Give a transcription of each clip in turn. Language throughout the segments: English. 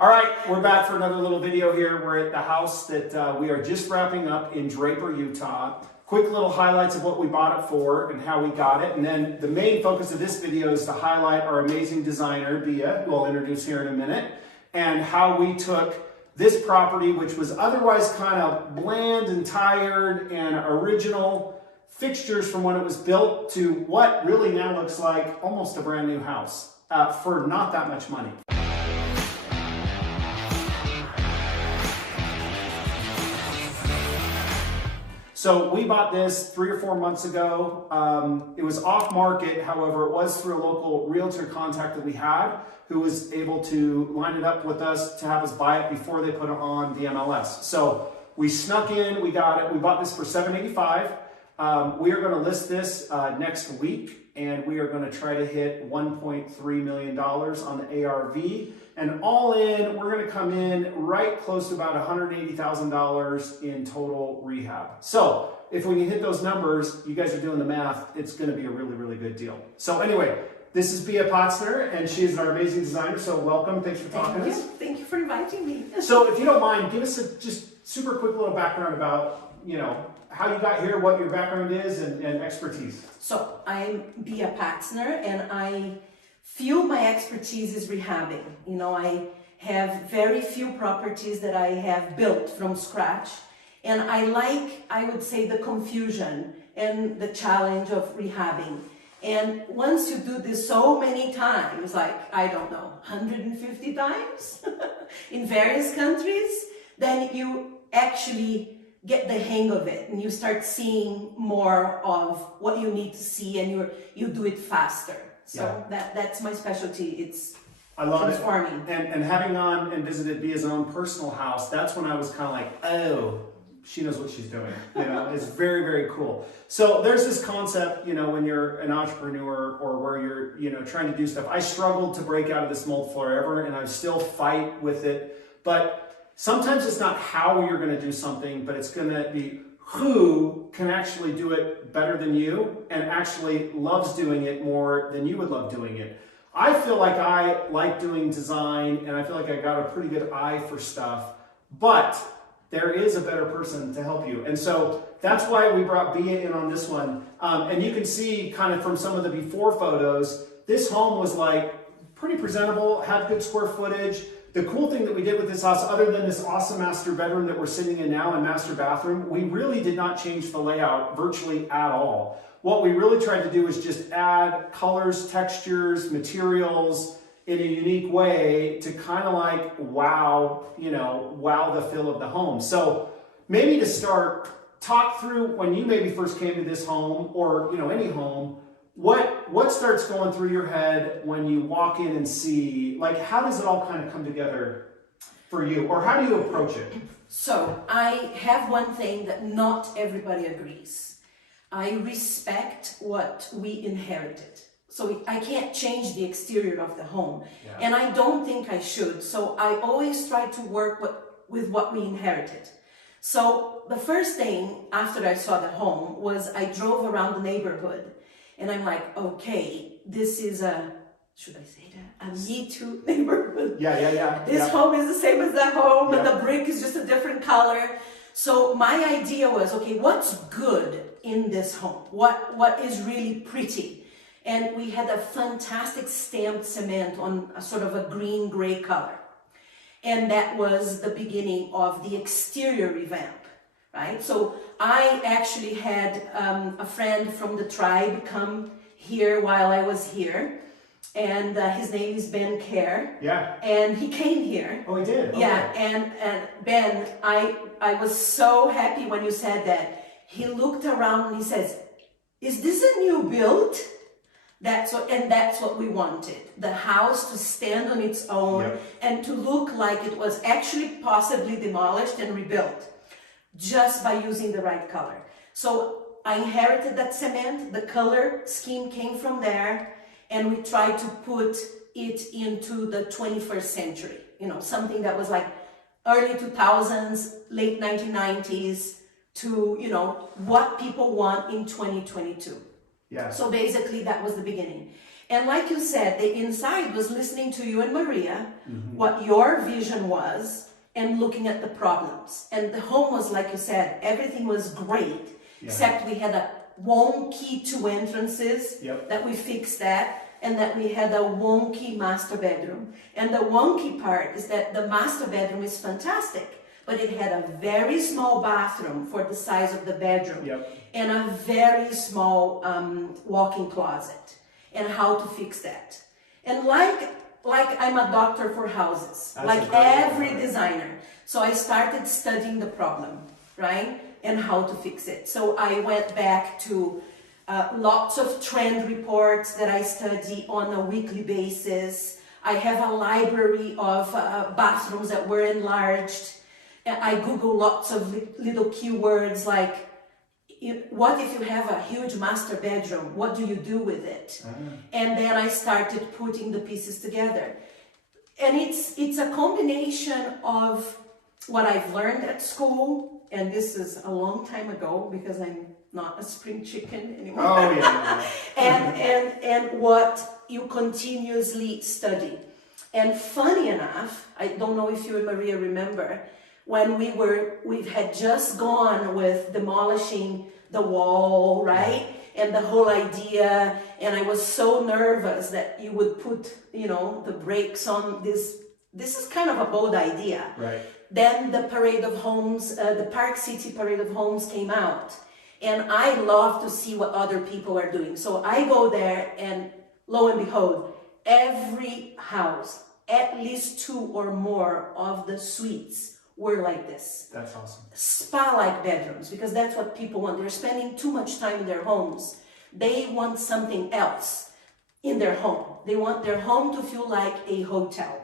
All right, we're back for another little video here. We're at the house that we are just wrapping up in Draper, Utah. Quick little highlights of what we bought it for and how we got it. And then the main focus of this video is to highlight our amazing designer, Bya, who I'll introduce here in a minute, and how we took this property, which was otherwise kind of bland and tired and original fixtures from when it was built, to what really now looks like almost a brand new house for not that much money. So we bought this 3 or 4 months ago. It was off market, however, it was through a local realtor contact that we had who was able to line it up with us to have us buy it before they put it on the MLS. So we snuck in, we got it, we bought this for $785,000. We are gonna list this next week, and we are gonna try to hit $1.3 million on the ARV. And all in, we're gonna come in right close to about $180,000 in total rehab. So if we can hit those numbers, you guys are doing the math, it's gonna be a really, really good deal. So anyway, this is Bya Patzner, and she is our amazing designer, so welcome, thanks for talking to us. Thank you for inviting me. So if you don't mind, give us a just super quick little background about, how you got here, what your background is, and expertise. So I'm Bya Patzner, and I feel my expertise is rehabbing. I have very few properties that I have built from scratch, and I would say, the confusion and the challenge of rehabbing. And once you do this so many times, like, I don't know, 150 times in various countries, then you actually get the hang of it, and you start seeing more of what you need to see, and you do it faster. So that's my specialty. It's transforming. And having gone and visited Bya's own personal house, that's when I was kind of like, oh, she knows what she's doing. It's very, very cool. So there's this concept, when you're an entrepreneur or where you're, trying to do stuff. I struggled to break out of this mold forever, and I still fight with it. But sometimes it's not how you're going to do something, but it's going to be who can actually do it better than you and actually loves doing it more than you would love doing it. I feel like I like doing design, and I feel like I got a pretty good eye for stuff, but there is a better person to help you. And so that's why we brought Bya in on this one. And you can see kind of from some of the before photos, this home was like pretty presentable, had good square footage. The cool thing that we did with this house, other than this awesome master bedroom that we're sitting in now and master bathroom, we really did not change the layout virtually at all. What we really tried to do is just add colors, textures, materials in a unique way to kind of like wow the feel of the home. So maybe to start, talk through when you maybe first came to this home, or any home, what starts going through your head when you walk in and see, like, how does it all kind of come together for you, or how do you approach it? So I have one thing that not everybody agrees. I respect what we inherited. So I can't change the exterior of the home, and I don't think I should. So I always try to work with what we inherited. So the first thing after I saw the home was I drove around the neighborhood, and I'm like, okay, this is should I say that? A Me Too neighborhood. Yeah. This home is the same as that home, and the brick is just a different color. So my idea was, okay, what's good in this home? What is really pretty? And we had a fantastic stamped cement on a sort of a green-gray color. And that was the beginning of the exterior revamp, right? So I actually had a friend from the tribe come here while I was here, and his name is Ben Kerr. Yeah. And he came here. Oh, he did? Okay. Yeah, and Ben, I was so happy when you said that. He looked around and he says, is this a new build? That's what we wanted. The house to stand on its own and to look like it was actually possibly demolished and rebuilt just by using the right color. So I inherited that cement, the color scheme came from there, and we tried to put it into the 21st century, something that was like early 2000s, late 1990s to, what people want in 2022. Yeah. So basically that was the beginning. And like you said, the inside was listening to you and Maria, what your vision was, and looking at the problems. And the home was, like you said, everything was great, except we had a wonky 2 entrances that we fixed that, and that we had a wonky master bedroom. And the wonky part is that the master bedroom is fantastic, but it had a very small bathroom for the size of the bedroom, and a very small walk-in closet, and how to fix that. And like I'm a doctor for houses, like every designer. So I started studying the problem, right? And how to fix it. So I went back to lots of trend reports that I study on a weekly basis. I have a library of bathrooms that were enlarged. I Google lots of little keywords like, what if you have a huge master bedroom? What do you do with it? And then I started putting the pieces together. And it's a combination of what I've learned at school, and this is a long time ago because I'm not a spring chicken anymore. Oh, yeah. and what you continuously study. And funny enough, I don't know if you and Maria remember, when we had just gone with demolishing the wall, right? And the whole idea, and I was so nervous that you would put, the brakes on this. This is kind of a bold idea. Right. Then the Parade of Homes, the Park City Parade of Homes came out. And I love to see what other people are doing. So I go there, and lo and behold, every house, at least 2 or more of the suites were like this. That's awesome. Spa-like bedrooms, because that's what people want. They're spending too much time in their homes. They want something else in their home. They want their home to feel like a hotel.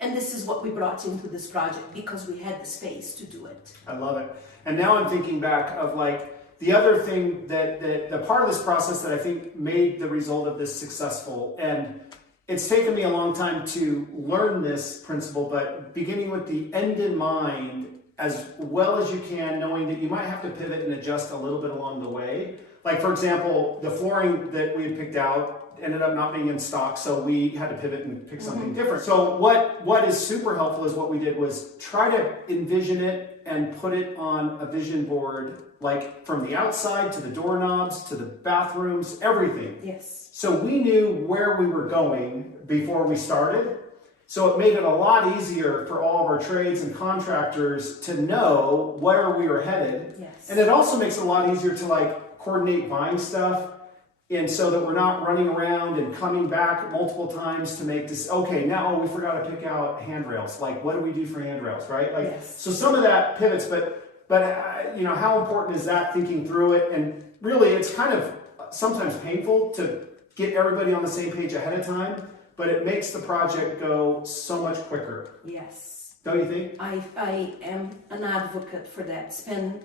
And this is what we brought into this project because we had the space to do it. I love it. And now I'm thinking back of like the other thing that the part of this process that I think made the result of this successful, and it's taken me a long time to learn this principle, but beginning with the end in mind as well as you can, knowing that you might have to pivot and adjust a little bit along the way. Like, for example, the flooring that we had picked out ended up not being in stock, so we had to pivot and pick something different. So what is super helpful is what we did was try to envision it and put it on a vision board, like from the outside to the doorknobs to the bathrooms, everything. Yes. So we knew where we were going before we started. So it made it a lot easier for all of our trades and contractors to know where we were headed. Yes. And it also makes it a lot easier to like coordinate buying stuff. And so that we're not running around and coming back multiple times to make this, okay, now we forgot to pick out handrails. Like, what do we do for handrails, right? Like, yes. So some of that pivots, but how important is that, thinking through it? And really, it's kind of sometimes painful to get everybody on the same page ahead of time, but it makes the project go so much quicker. Yes. Don't you think? I am an advocate for that. Spend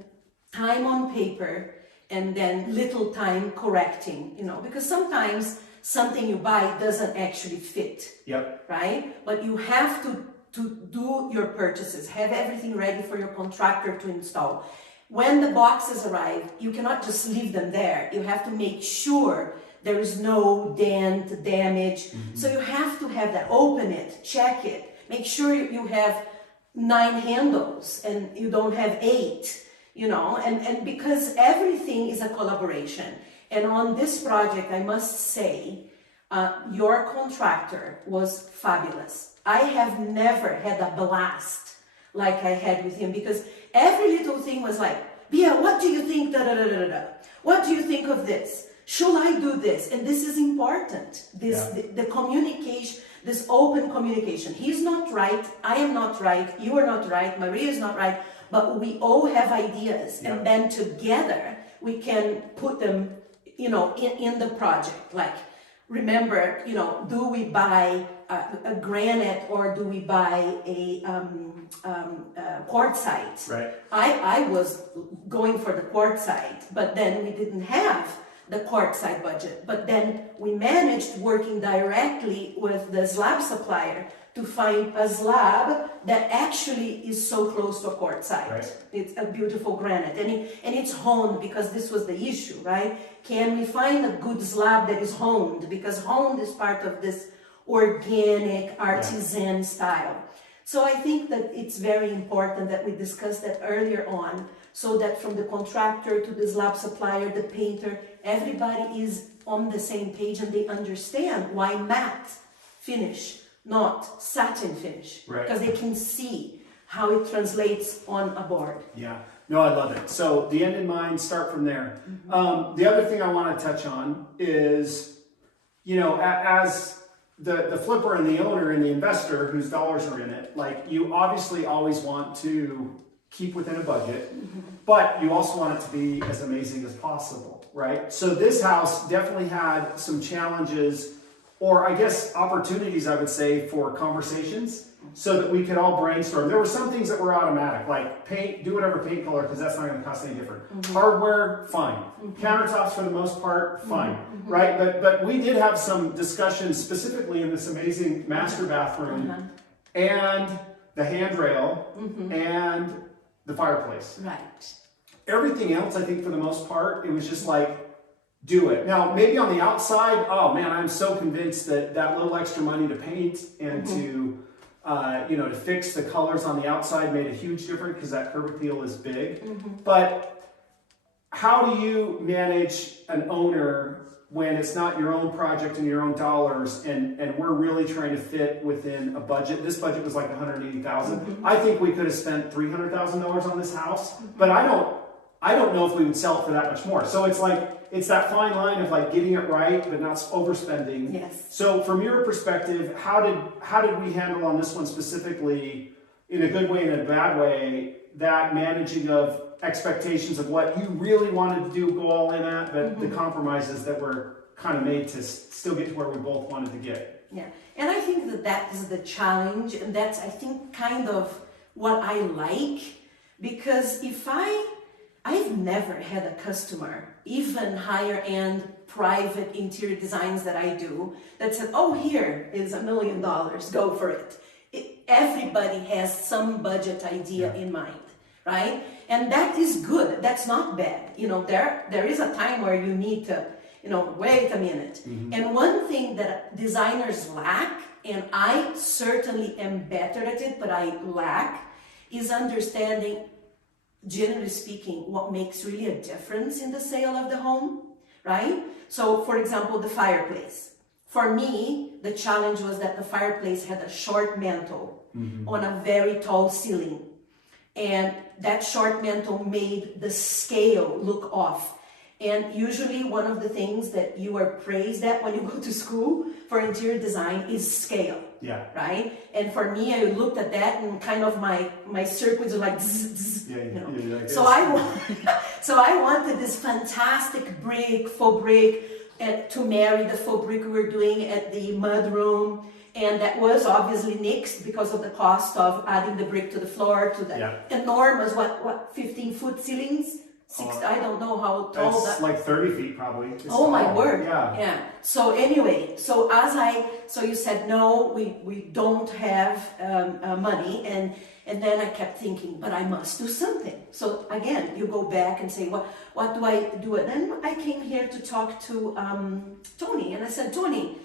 time on paper and then little time correcting, because sometimes something you buy doesn't actually fit. Yep. Right? But you have to do your purchases, have everything ready for your contractor to install. When the boxes arrive, you cannot just leave them there. You have to make sure there is no dent, damage. So you have to have that. Open it, check it, make sure you have 9 handles and you don't have 8. And because everything is a collaboration. And on this project, I must say, your contractor was fabulous. I have never had a blast like I had with him, because every little thing was like, Bya, what do you think? Da, da, da, da, da. What do you think of this? Should I do this? And this is important. The communication, this open communication. He's not right. I am not right. You are not right. Maria is not right. But we all have ideas, and then together we can put them, in the project. Like, remember, do we buy a granite or do we buy a quartzite? Right. I was going for the quartzite, but then we didn't have the quartzite budget. But then we managed, working directly with the slab supplier, to find a slab that actually is so close to a quartzite. Right. It's a beautiful granite, and it's honed, because this was the issue, right? Can we find a good slab that is honed? Because honed is part of this organic artisan style. So I think that it's very important that we discuss that earlier on, so that from the contractor to the slab supplier, the painter, everybody is on the same page and they understand why matte finish, not satin finish, Right. because they can see how it translates on a board. Yeah, no, I love it. So the end in mind, start from there. The other thing I want to touch on is, as the flipper and the owner and the investor whose dollars are in it, like, you obviously always want to keep within a budget, but you also want it to be as amazing as possible, right? So this house definitely had some challenges, or I guess opportunities, I would say, for conversations, so that we could all brainstorm. There were some things that were automatic, like paint, do whatever paint color, because that's not going to cost any different. Hardware, fine. Countertops, for the most part, fine, right? But we did have some discussions specifically in this amazing master bathroom and the handrail and the fireplace. Right. Everything else, I think, for the most part, it was just like, do it. Now, maybe on the outside, oh man, I'm so convinced that that little extra money to paint and to fix the colors on the outside made a huge difference, because that curb appeal is big. But how do you manage an owner when it's not your own project and your own dollars, and we're really trying to fit within a budget? This budget was like $180,000. I think we could have spent $300,000 on this house, but I don't know if we would sell it for that much more. So it's like, it's that fine line of like getting it right, but not overspending. Yes. So from your perspective, how did we handle on this one specifically, in a good way and in a bad way, that managing of expectations of what you really wanted to do, go all in at, but the compromises that were kind of made to still get to where we both wanted to get? Yeah, and I think that is the challenge, and that's, I think, kind of what I like, because I've never had a customer, even higher end private interior designs that I do, that said, oh, here is $1 million, go for it. Everybody has some budget idea in mind, right? And that is good, that's not bad. There is a time where you need to, wait a minute. And one thing that designers lack, and I certainly am better at it, but I lack, is understanding, generally speaking, what makes really a difference in the sale of the home, right? So, for example, the fireplace. For me, the challenge was that the fireplace had a short mantle on a very tall ceiling. And that short mantle made the scale look off. And usually one of the things that you are praised at when you go to school for interior design is scale. Yeah. Right? And for me, I looked at that and kind of my circuits were like zzz, Like so I wanted this fantastic faux brick, to marry the faux brick we were doing at the mud room. And that was obviously nixed because of the cost of adding the brick to the floor, to the enormous, 15-foot ceilings? I don't know how tall that. Like 30 feet probably. Oh my word. Yeah. So anyway, so you said, no, we don't have money, and then I kept thinking, but I must do something. So again, you go back and say, what do I do? And then I came here to talk to Tony, and I said, Tony,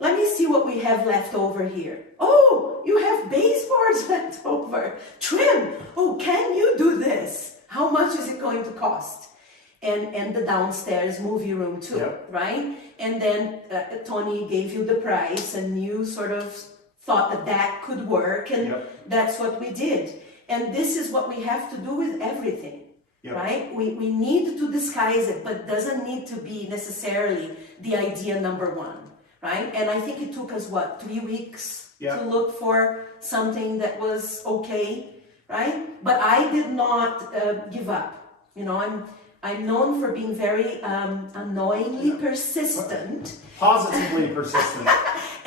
let me see what we have left over here. Oh, you have baseboards left over. Trim. Oh, can you do this? How much is it going to cost? And the downstairs movie room too, right? And then Tony gave you the price, and you sort of thought that could work, and that's what we did. And this is what we have to do with everything, right? We need to disguise it, but it doesn't need to be necessarily the idea number one, right? And I think it took us, 3 weeks to look for something that was okay, right? But I did not give up. I'm known for being very annoyingly persistent. Positively persistent.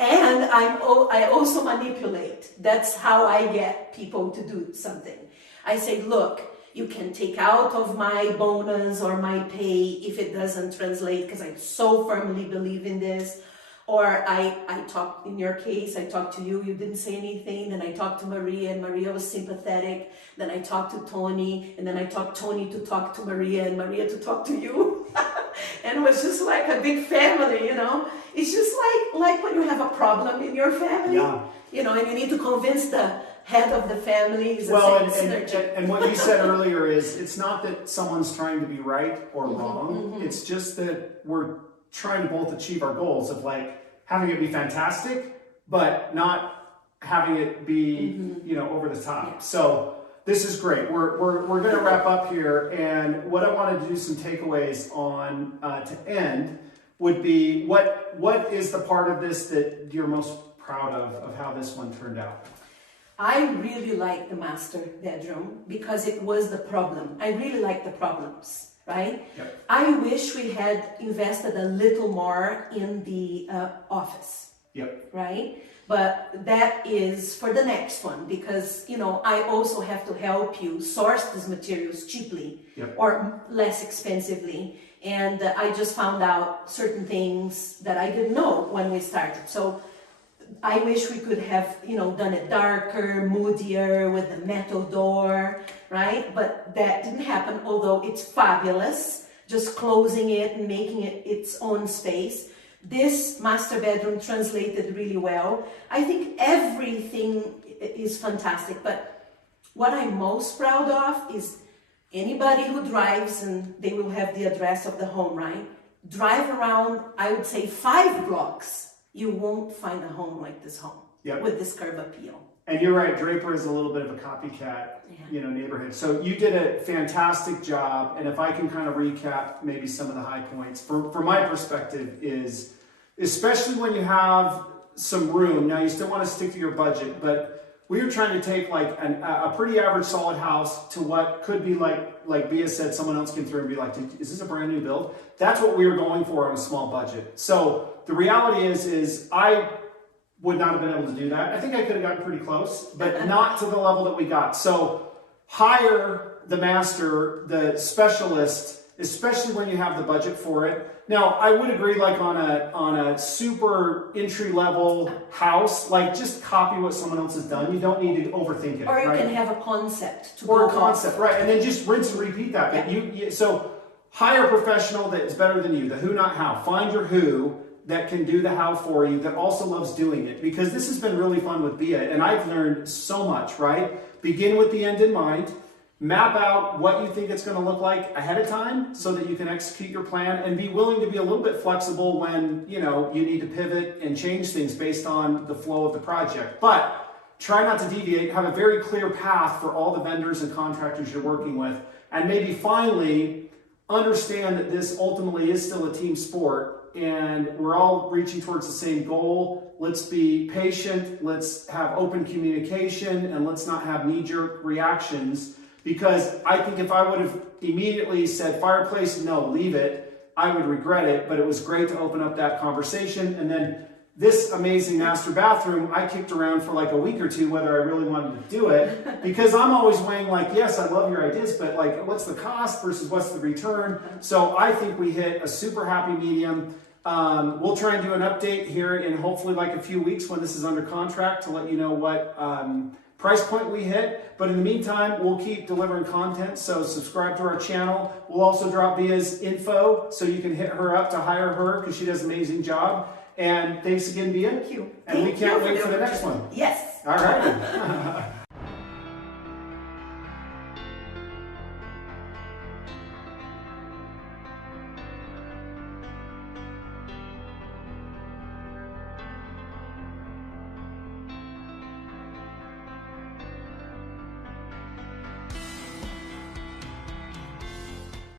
And I also manipulate. That's how I get people to do something. I say, look, you can take out of my bonus or my pay if it doesn't translate, because I so firmly believe in this. Or I talked, in your case, I talked to you, you didn't say anything, then I talked to Maria, and Maria was sympathetic, then I talked to Tony, and then I talked Tony to talk to Maria, and Maria to talk to you. And it was just like a big family, you know. It's just like when you have a problem in your family, you know, and you need to convince the head of the family. Well, and what you said earlier is, it's not that someone's trying to be right or wrong. It's just that we're trying to both achieve our goals of like having it be fantastic, but not having it be, you know, over the top. Yeah. So this is great. We're going to wrap up here, and what I wanted to do some takeaways on to end would be what is the part of this that you're most proud of how this one turned out? I really like the master bedroom because it was the problem. I really like the problems. Right? Yep. I wish we had invested a little more in the office. Yep. Right? But that is for the next one, because, you know, I also have to help you source these materials cheaply. Yep. Or less expensively. And I just found out certain things that I didn't know when we started. So I wish we could have, you know, done it darker, moodier, with the metal door, right? But that didn't happen, although it's fabulous, just closing it and making it its own space. This master bedroom translated really well. I think everything is fantastic, but what I'm most proud of is anybody who drives, and they will have the address of the home, right? Drive around, I would say 5 blocks. You won't find a home like this home with this curb appeal. And you're right, Draper is a little bit of a copycat, you know, neighborhood. So you did a fantastic job. And if I can kind of recap maybe some of the high points, from my perspective is, especially when you have some room, now you still want to stick to your budget, but we were trying to take like a pretty average solid house to what could be like Bya said, someone else came through and be like, is this a brand new build? That's what we were going for on a small budget. So the reality is I would not have been able to do that. I think I could have gotten pretty close, but not to the level that we got. So hire the master, the specialist, especially when you have the budget for it. Now, I would agree, like on a super entry-level house, like just copy what someone else has done. You don't need to overthink it. Or you can have a concept to go off. Right, and then just rinse and repeat that. Yeah. So hire a professional that is better than you, the who, not how. Find your who that can do the how for you, that also loves doing it. Because this has been really fun with Bya, and I've learned so much, right? Begin with the end in mind. Map out what you think it's going to look like ahead of time so that you can execute your plan, and be willing to be a little bit flexible when, you know, you need to pivot and change things based on the flow of the project. But try not to deviate. Have a very clear path for all the vendors and contractors you're working with. And maybe finally, understand that this ultimately is still a team sport, and we're all reaching towards the same goal. Let's be patient, let's have open communication, and let's not have knee-jerk reactions, because I think if I would have immediately said fireplace, no, leave it, I would regret it. But it was great to open up that conversation. And then this amazing master bathroom, I kicked around for like a week or two whether I really wanted to do it, because I'm always weighing like, yes, I love your ideas, but like, what's the cost versus what's the return? So I think we hit a super happy medium. We'll try and do an update here in hopefully like a few weeks when this is under contract to let you know what price point we hit. But in the meantime, we'll keep delivering content, so subscribe to our channel. We'll also drop Bya's info so you can hit her up to hire her, because she does an amazing job. And thanks again, Bya. Thank you. And we can't wait for the next one. Yes. All right.